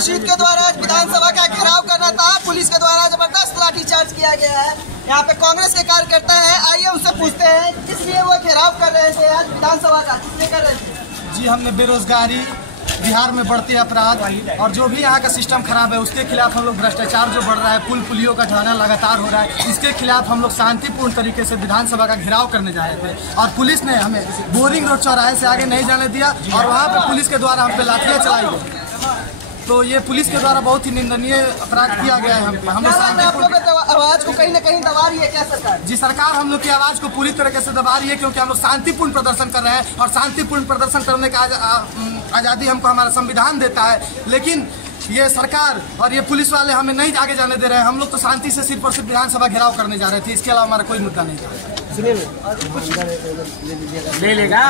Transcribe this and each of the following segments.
रशीद के द्वारा विधानसभा का घेराव करना था, पुलिस के द्वारा जबरदस्त लाठीचार्ज किया गया है। यहाँ पे कांग्रेस के कार्यकर्ता है, आइए उनसे पूछते हैं किस लिए वो घेराव कर रहे थे आज विधानसभा का, किस लिए कर रहे थे? जी, हमने बेरोजगारी, बिहार में बढ़ते अपराध और जो भी यहाँ का सिस्टम खराब है उसके खिलाफ हम लोग, भ्रष्टाचार जो बढ़ रहा है, पुल पुलियों का ढाना लगातार हो रहा है, इसके खिलाफ हम लोग शांतिपूर्ण तरीके से विधानसभा का घेराव करने जा रहे थे और पुलिस ने हमें बोरिंग रोड चौराहे से आगे नहीं जाने दिया और वहाँ पे पुलिस के द्वारा हम पे लाठियाँ चलाई गई। तो ये पुलिस के द्वारा बहुत ही निंदनीय अपराध किया गया है। हम आवाज को कहीं न कहीं दबा रही है क्या सरकार? जी, सरकार हम लोग की आवाज को पूरी तरीके से दबा रही है क्योंकि हम लोग शांतिपूर्ण प्रदर्शन कर रहे हैं और शांतिपूर्ण प्रदर्शन करने का आज़ादी हमको हमारा संविधान देता है, लेकिन ये सरकार और ये पुलिस वाले हमें नहीं आगे जाने दे रहे हैं। हम लोग तो शांति से सिर्फ और सिर्फ विधानसभा घेराव करने जा रहे थे, इसके अलावा हमारा कोई मुद्दा नहीं था। ले लेगा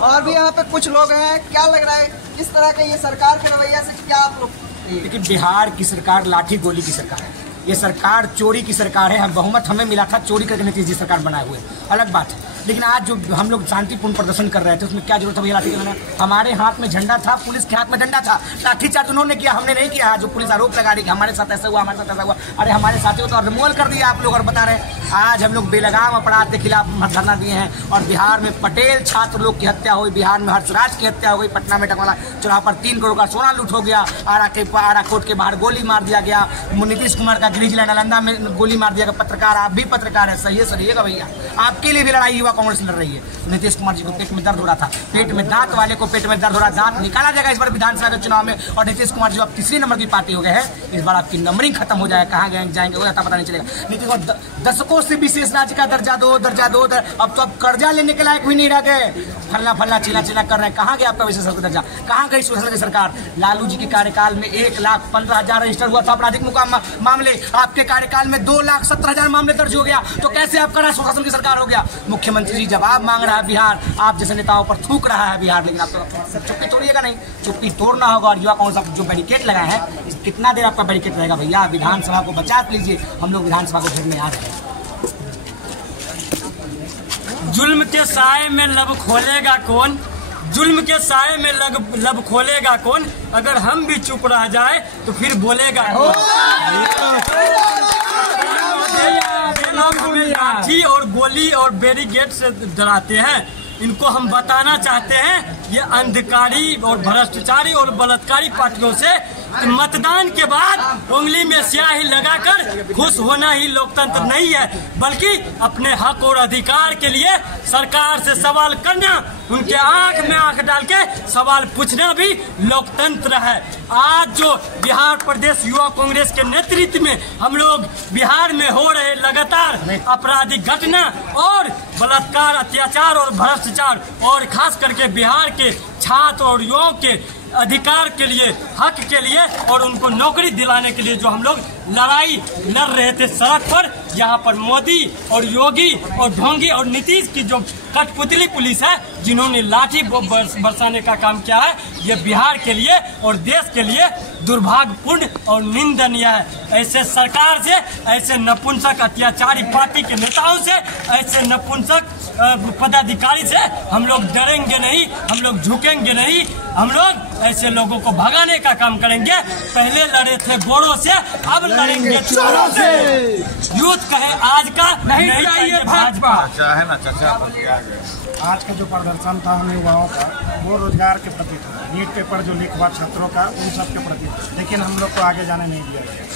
और भी यहाँ पे कुछ लोग हैं, क्या लग रहा है किस तरह के ये सरकार के रवैया से क्या आप लोग? लेकिन बिहार की सरकार लाठी गोली की सरकार है, ये सरकार चोरी की सरकार है। हम बहुमत हमें मिला था, चोरी करके नीतीश जी सरकार बनाए हुए, अलग बात है। लेकिन आज जो हम लोग शांतिपूर्ण प्रदर्शन कर रहे थे उसमें क्या जरूरत है भैया लाठी चलाना? हमारे हाथ में झंडा था, पुलिस के हाथ में डंडा था। लाठीचार्ज उन्होंने किया, हमने नहीं किया। जो पुलिस आरोप लगा रही कि हमारे साथ ऐसा हुआ, हमारे साथ ऐसा हुआ, अरे हमारे साथियों तो रिमूवल कर दिया आप लोग और बता रहे हैं। आज हम लोग बेलगाम अपराध के खिलाफ धरना दिए हैं और बिहार में पटेल छात्र लोग की हत्या हुई, बिहार में हर्षराज की हत्या हो गई, पटना में टकवाला चौराहा पर 3 करोड़ का सोना लूट हो गया, आरा कोर्ट के बाहर गोली मार दिया गया, नीतीश कुमार का गिरिजलैंड नालंदा में गोली मार दिया गया। पत्रकार, आप भी पत्रकार है, सही है सरिएगा भैया, आपके लिए भी लड़ाई युवा कांग्रेस लड़ रही है। नीतीश कुमार जी को पेट में दर्द हो रहा था, पेट में दांत वाले को पेट में दर्द हो रहा, दांत निकाला जाएगा इस बार विधानसभा के चुनाव में। और नीतीश कुमार जी अब तीसरी नंबर की पार्टी हो गए हैं, इस बार आपकी नंबरिंग खत्म हो जाएगा, कहाँ जाएंगे वो पता नहीं चलेगा। नीतीश कुमार दशकों से विशेष राज्य का दर्जा दो, अब तो अब कर्जा लेने के लायक भी नहीं रह गए, फलना चिल्ला कर रहे हैं। कहाँ गया आपका विशेष दर्जा, कहाँ गई सुशासन की सरकार? लालू जी के कार्यकाल में 1,15,000 रजिस्टर हुआ था आपराधिक मामले, आपके कार्यकाल में 2,17,000 मामले दर्ज हो गया, तो कैसे आपका सुशासन की सरकार हो गया? मुख्यमंत्री जी जवाब मांग रहा है बिहार, आप जैसे नेताओं पर थूक रहा है बिहार, लेकिन आप तो चुप्पी तोड़िएगा नहीं, चुप्पी तोड़ना होगा। और युवा कांग्रेस जो बैरिकेड लगाए हैं, कितना देर आपका बैरिकेड रहेगा भैया? विधानसभा को बचा लीजिए, हम लोग विधानसभा को घेरने आ रहे हैं। जुल्म के साए में लब खोलेगा कौन, जुल्म के साए में लब खोलेगा कौन, अगर हम भी चुप रह जाए तो फिर बोलेगा कौन? हमें लाठी और गोली और बैरिकेड से डराते हैं, इनको हम बताना चाहते हैं ये अंधकारी और भ्रष्टाचारी और बलात्कारी पार्टियों से मतदान के बाद उंगली में स्याही लगाकर खुश होना ही लोकतंत्र नहीं है, बल्कि अपने हक और अधिकार के लिए सरकार से सवाल करना, उनके आंख में आंख डाल के सवाल पूछना भी लोकतंत्र है। आज जो बिहार प्रदेश युवा कांग्रेस के नेतृत्व में हम लोग बिहार में हो रहे लगातार आपराधिक घटना और बलात्कार, अत्याचार और भ्रष्टाचार और खास करके बिहार के छात्र और युवाओं के अधिकार के लिए, हक के लिए और उनको नौकरी दिलाने के लिए जो हम लोग लड़ाई लड़ रहे थे सड़क पर, यहाँ पर मोदी और योगी और ढोंगी और नीतीश की जो कठपुतली पुलिस है, जिन्होंने लाठी बरसाने का काम किया है, ये बिहार के लिए और देश के लिए दुर्भाग्यपूर्ण और निंदनीय है। ऐसे सरकार से, ऐसे नपुंसक अत्याचारी पार्टी के नेताओं से, ऐसे नपुंसक पदाधिकारी से हम लोग डरेंगे नहीं, हम लोग झुकेंगे नहीं, हम लोग ऐसे लोगों को भगाने का काम करेंगे। पहले लड़े थे गोरों से, अब लड़ेंगे चोरों से। यूथ कहे आज का नहीं चाहिए भाजपा। आज का जो प्रदर्शन था हम युवाओं का, वो रोजगार के प्रति था, नीट पेपर जो लीक हुआ छात्रों का, उन सब के प्रति था, लेकिन हम लोग को आगे जाने नहीं दिया गया।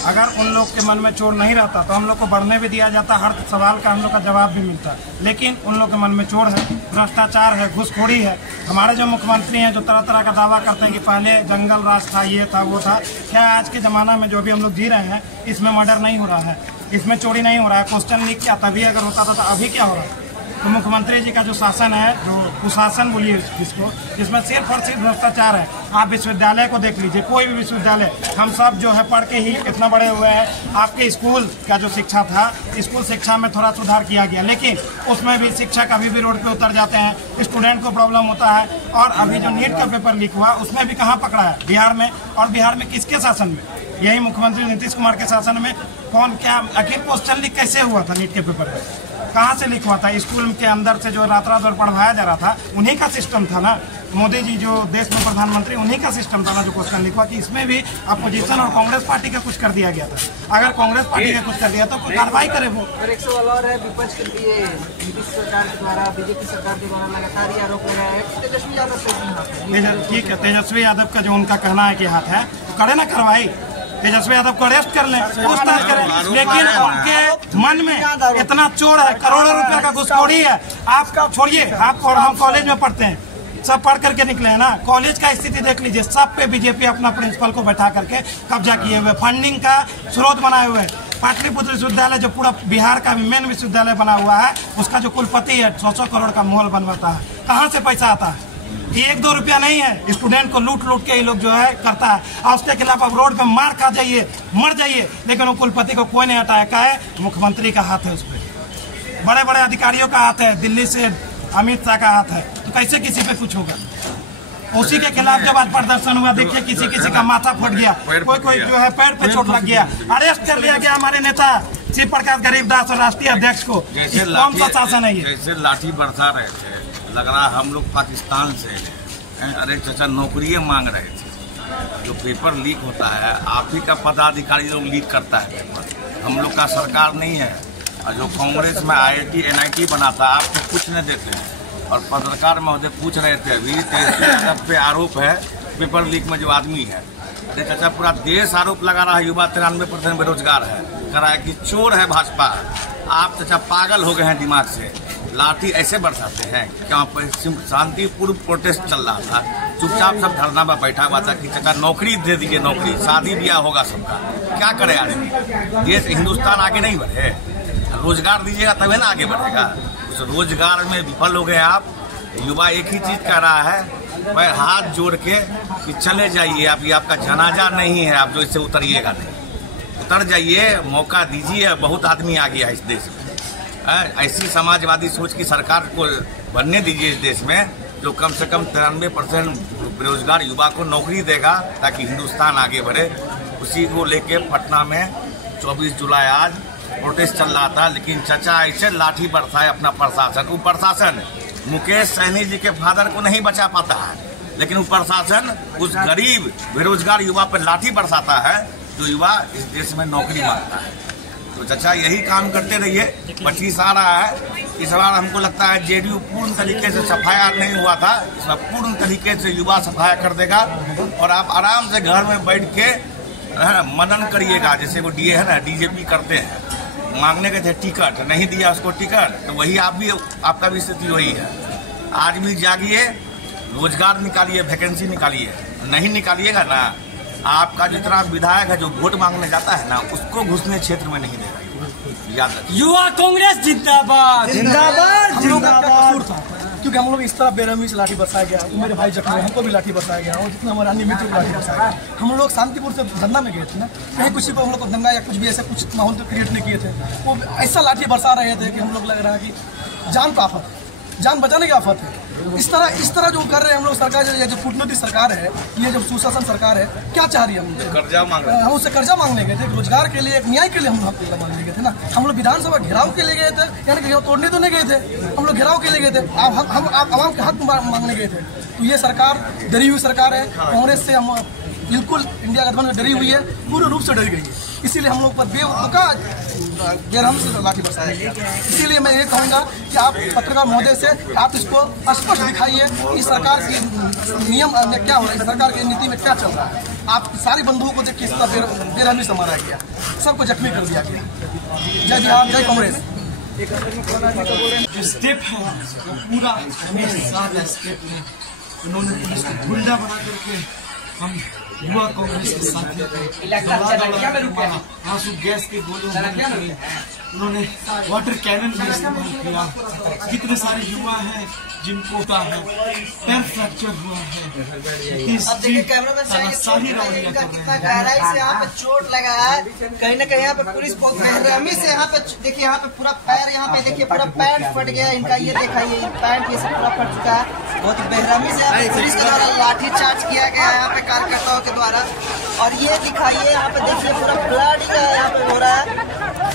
अगर उन लोग के मन में चोर नहीं रहता तो हम लोग को बढ़ने भी दिया जाता, हर सवाल का हम लोग का जवाब भी मिलता, लेकिन उन लोग के मन में चोर है, भ्रष्टाचार है, घूसखोरी है। हमारे जो मुख्यमंत्री हैं जो तरह तरह का दावा करते हैं कि पहले जंगल राज था, ये था, वो था, क्या आज के ज़माना में जो भी हम लोग जी रहे हैं इसमें मर्डर नहीं हो रहा है, इसमें चोरी नहीं हो रहा है? क्वेश्चन लीक क्या तभी अगर होता था तो अभी क्या हो रहा है? तो मुख्यमंत्री जी का जो शासन है, जो कुशासन बोलिए जिसको, जिसमें सिर्फ और सिर्फ भ्रष्टाचार है। आप विश्वविद्यालय को देख लीजिए, कोई भी विश्वविद्यालय, हम सब जो है पढ़ के ही इतना बड़े हुए हैं। आपके स्कूल का जो शिक्षा था, स्कूल शिक्षा में थोड़ा सुधार किया गया, लेकिन उसमें भी शिक्षक अभी भी रोड पे उतर जाते हैं, स्टूडेंट को प्रॉब्लम होता है। और अभी जो नीट का पेपर लीक हुआ उसमें भी कहाँ पकड़ा है? बिहार में। और बिहार में किसके शासन में? यही मुख्यमंत्री नीतीश कुमार के शासन में। कौन क्या आखिर क्वेश्चन लीक कैसे हुआ था? नीट के पेपर में कहाँ से लीक हुआ था? स्कूल के अंदर से जो रात भर पढ़वाया जा रहा था, उन्हीं का सिस्टम था ना। मोदी जी जो देश में प्रधानमंत्री, उन्हीं का सिस्टम था ना जो क्वेश्चन लिखवा कि इसमें भी अपोजिशन और कांग्रेस पार्टी का कुछ कर दिया गया था। अगर कांग्रेस पार्टी का कुछ कर दिया तो कोई कार्रवाई करे वो। और एक सवाल और है, विपक्ष के लिए नीतीश सरकार के द्वारा, बीजेपी सरकार के द्वारा लगातार ये आरोप लगाया है कि तेजस्वी यादव से ठीक है, तेजस्वी यादव का जो उनका कहना है कि हाथ है तो करे ना कार्रवाई, तेजस्वी यादव को अरेस्ट कर लें, पूछताछ करें। लेकिन उनके मन में इतना चोर है, करोड़ों रुपए का घुसखोरी है। आप छोड़िए, आप और हम कॉलेज में पढ़ते हैं, सब पढ़ करके निकले हैं ना। कॉलेज का स्थिति देख लीजिए, सब पे बीजेपी अपना प्रिंसिपल को बैठा करके कब्जा किए हुए, फंडिंग का स्रोत बनाए हुए। पाटलिपुत्र विश्वविद्यालय जो पूरा बिहार का मेन विश्वविद्यालय बना हुआ है, उसका जो कुलपति है 100 करोड़ का मॉल बनवाता है। कहाँ से पैसा आता है? 1-2 रुपया नहीं है, स्टूडेंट को लूट लूट के ये लोग जो है करता है। और उसके खिलाफ आप रोड पे मार खा जाइए, मर जाइए, लेकिन वो कुलपति को कोई नहीं हटाया। क्या है? मुख्यमंत्री का हाथ है उस पर, बड़े बड़े अधिकारियों का हाथ है, दिल्ली से अमित शाह का हाथ है। तो कैसे किसी पे कुछ होगा? उसी के खिलाफ जब आज प्रदर्शन हुआ, देखिए किसी का माथा फट गया, कोई जो है पैर पे चोट लग गया, अरेस्ट कर लिया गया हमारे नेता शिव प्रकाश गरीबदास और राष्ट्रीय अध्यक्ष को। कौन सा शासन है ये? जैसे लाठी बरसा रहे थे, लग रहा हम लोग पाकिस्तान से हैं। अरे चाचा, नौकरियाँ मांग रहे थे। जो पेपर लीक होता है, आप ही का पदाधिकारी लोग लीक करता है पेपर, हम लोग का सरकार नहीं है। और जो कांग्रेस में IIT NIT बनाता, आप तो कुछ नहीं देते हैं। और पत्रकार महोदय पूछ रहे थे अभी, तेजस्वी यादव पे आरोप है पेपर लीक में जो आदमी है। अरे चाचा, पूरा देश आरोप लगा रहा है युवा 93% बेरोजगार है, कह रहा है कि चोर है भाजपा। आप चाचा पागल हो गए हैं दिमाग से। लाठी ऐसे बरसाते हैं क्या? शांतिपूर्ण प्रोटेस्ट चल रहा था, चुपचाप सब धरना में बैठा हुआ था कि चाचा नौकरी दे दीजिए, नौकरी, शादी ब्याह होगा सबका। क्या करे आदमी? देश हिंदुस्तान आगे नहीं बढ़े, रोजगार दीजिएगा तभी ना आगे बढ़ेगा। उस रोजगार में विफल हो गए आप। युवा एक ही चीज कह रहा है, भाई हाथ जोड़ के कि चले जाइए, आप ये आपका जनाजा नहीं है, आप जो इससे उतरिएगा नहीं, उतर जाइए, मौका दीजिए। बहुत आदमी आ गया इस देश में। ऐसी समाजवादी सोच की सरकार को बनने दीजिए इस देश में, जो कम से कम 93% बेरोजगार युवा को नौकरी देगा, ताकि हिंदुस्तान आगे बढ़े। उसी को लेके पटना में 24 जुलाई आज प्रोटेस्ट चल रहा था। लेकिन चाचा ऐसे लाठी बरसाए अपना प्रशासन। वो प्रशासन मुकेश सहनी जी के फादर को नहीं बचा पाता है, लेकिन वो प्रशासन उस गरीब बेरोजगार युवा पर लाठी बरसाता है, जो युवा इस देश में नौकरी मांगता है। तो चाचा यही काम करते रहिए। 25 आ रहा है, इस बार हमको लगता है JDU पूर्ण तरीके से सफाया नहीं हुआ था, इस बार पूर्ण तरीके से युवा सफाया कर देगा। और आप आराम से घर में बैठ के मनन करिएगा। जैसे वो DA है ना, DJP करते हैं, मांगने के थे टिकट, नहीं दिया उसको टिकट, तो वही आपका भी स्थिति वही है। आज भी जागिए, रोजगार निकालिए, वैकेंसी निकालिए। नहीं निकालिएगा ना, आपका जितना विधायक है जो वोट मांगने जाता है ना, उसको घुसने क्षेत्र में नहीं देगा। याद रखिए। युवा कांग्रेस जिंदाबाद, जिंदाबाद, जिंदाबाद। क्योंकि हम लोग इस तरह बेरहमी से लाठी बरसाया गया, मेरे भाई जख्मी हुए, हमको भी लाठी बरसाया गया, और जितना हमारे अन्य मित्र को लाठी बरसाया गया। हम लोग शांतिपुर से धरना में गए थे ना, कहीं किसी को हम लोग को दंगा या कुछ भी ऐसा कुछ माहौल तो क्रिएट नहीं किए थे। वो ऐसा लाठी बरसा रहे थे कि हम लोग लग रहा है कि जान का आफत है, जान बचाने की आफत है। इस तरह जो कर रहे हैं हम लोग, सरकार जो कूटनीतिक सरकार है, ये जो सुशासन सरकार है, क्या चाह रही है? हम कर्जा मांग रहे हैं। हम उससे कर्जा मांगने गए थे, रोजगार के लिए, एक न्याय के लिए हम मांगने गए थे ना। हम लोग विधानसभा घेराव के लिए गए थे, यानी घेराव तोड़ने तो नहीं गए थे, हम लोग घेराव के लिए गए थे। हम आवाम के हक मांगने गए थे। तो ये सरकार डरी हुई सरकार है, कांग्रेस से हम बिल्कुल इंडिया गठबंधन डरी हुई है, पूर्ण रूप से डरी गई है। इसीलिए हम लोग पर बेरहम से लाठी बरसाया गया। इसीलिए मैं ये कहूँगा कि आप पत्रकार महोदय से आप इसको स्पष्ट दिखाइए कि सरकार की नियम में क्या हो रहा है, सरकार की नीति में क्या चल रहा है। आप सारी बंधुओं को किस तरह बेरहमी से मारा गया, सबको जख्मी कर दिया गया। जय बिहार, जय कांग्रेस। जो स्टेप है वो पूरा हमें स्टेप है। उन्होंने पुलिस को गुंडा बना करके हम युवा कांग्रेस के साथ आंसू गैस के गोले, उन्होंने वाटर कैनन भी इस्तेमाल किया। कितने सारे युवा हैं जिनको होता है पैर फ्रैक्चर हुआ है। अब देखिए कैमरा में इनका कितना गहराई से यहाँ पे चोट लगा है। कहीं ना कहीं यहाँ पे पुलिस बहुत बेरहमी से यहाँ पे देखिए, यहाँ पे पूरा पैर, यहाँ पे देखिए पूरा पैंट फट गया इनका। ये दिखाइए पैंट, ये सब पूरा फट चुका है। बहुत ही बेरहमी से पुलिस के द्वारा लाठी चार्ज किया गया है यहाँ पे कार्यकर्ताओं के द्वारा। और ये दिखाइए यहाँ पे देखिए पूरा ब्लड का यहाँ पे हो रहा है,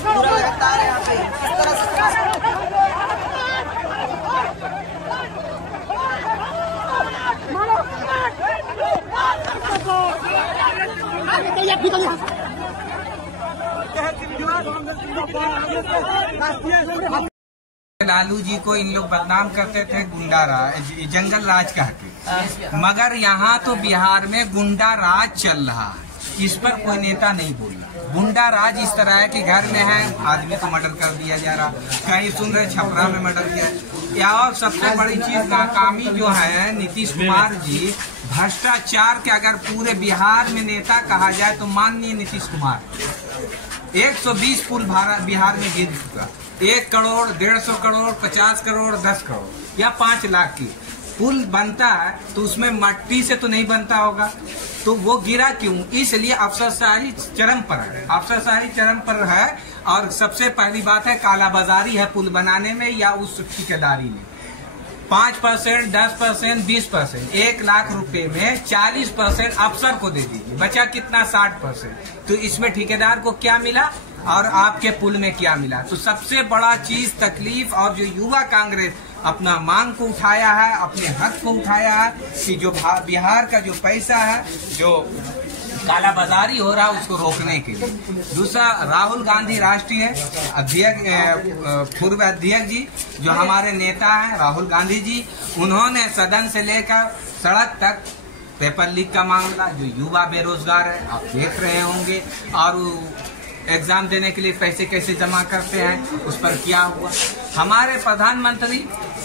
पूरा लगातार यहाँ पे इस तरह से लालू जी को इन लोग बदनाम करते थे गुंडा राज, जंगल राज कह के, मगर यहाँ तो बिहार में गुंडा राज चल रहा है। इस पर कोई नेता नहीं बोल रहा। गुंडा राज इस तरह है कि घर में है आदमी को मर्डर कर दिया जा रहा, कहीं सुन रहे छपरा में मर्डर किया। और सबसे बड़ी चीज नाकामी जो है नीतीश कुमार जी, भ्रष्टाचार के अगर पूरे बिहार में नेता कहा जाए तो माननीय नीतीश कुमार। 120 पुल बिहार में गिर चुका, 1 करोड़, 150 करोड़, 50 करोड़, 10 करोड़ या 5 लाख की पुल बनता है तो उसमें मट्टी से तो नहीं बनता होगा, तो वो गिरा क्यों? इसलिए अफसरशाही चरम पर है, अफसरशाही चरम पर है। और सबसे पहली बात है कालाबाजारी है पुल बनाने में या उस ठेकेदारी में। 5%, 10%, 20%, 1 लाख रुपए में 40% अफसर को दे दीजिए, बचा कितना? 60%। तो इसमें ठेकेदार को क्या मिला और आपके पुल में क्या मिला? तो सबसे बड़ा चीज तकलीफ, और जो युवा कांग्रेस अपना मांग को उठाया है, अपने हक को उठाया है कि जो बिहार का जो पैसा है, जो कालाबाजारी हो रहा है, उसको रोकने के लिए। दूसरा, राहुल गांधी राष्ट्रीय अध्यक्ष, पूर्व अध्यक्ष जी जो हमारे नेता हैं, राहुल गांधी जी, उन्होंने सदन से लेकर सड़क तक पेपर लीक का मामला, जो युवा बेरोजगार है आप देख रहे होंगे, और एग्जाम देने के लिए पैसे कैसे जमा करते हैं, उस पर क्या हुआ। हमारे प्रधानमंत्री,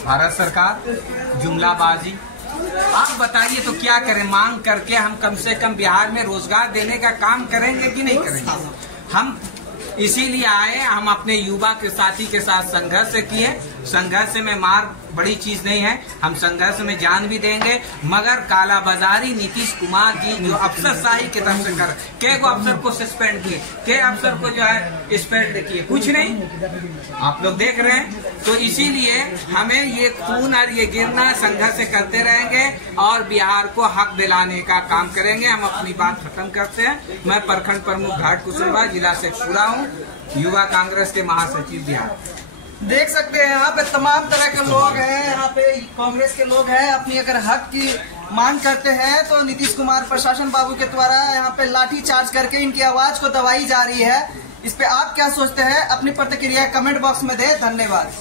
भारत सरकार जुमलाबाजी। आप बताइए तो क्या करें? मांग करके हम कम से कम बिहार में रोजगार देने का काम करेंगे कि नहीं करेंगे? हम इसीलिए आए, हम अपने युवा के साथी के साथ संघर्ष किए। संघर्ष में मार बड़ी चीज नहीं है, हम संघर्ष में जान भी देंगे, मगर कालाबाजारी नीतीश कुमार जी जो अफसरशाही की तरफ से कर, के को अफसर को सस्पेंड किए, के अफसर को जो है सस्पेंड किए, कुछ नहीं, आप लोग देख रहे हैं। तो इसीलिए हमें ये खून और ये गिरना संघर्ष करते रहेंगे और बिहार को हक दिलाने का काम करेंगे। हम अपनी बात खत्म करते हैं। मैं प्रखंड प्रमुख घाट कुशलवा जिला से पूरा हूँ, युवा कांग्रेस के महासचिव बिहार। देख सकते हैं यहाँ पे तमाम तरह के लोग हैं, यहाँ पे कांग्रेस के लोग हैं। अपनी अगर हक की मांग करते हैं तो नीतीश कुमार प्रशासन बाबू के द्वारा यहाँ पे लाठी चार्ज करके इनकी आवाज को दबाई जा रही है। इस पे आप क्या सोचते हैं? अपनी प्रतिक्रिया कमेंट बॉक्स में दें। धन्यवाद।